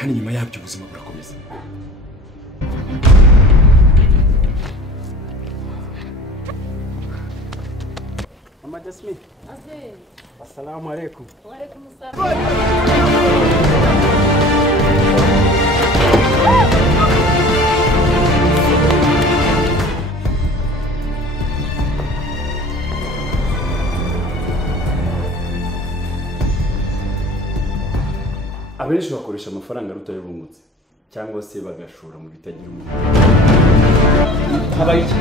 kandi nyuma yabyo ubuzima burakomeza. Mama Jasmine. Aze. Assalamu alaikum. Wa alaikum assalam. Abenshi bakoresha amafaranga rutayobungutse cyangwa se bagashora mu bitagira umumaro. Habaye iki?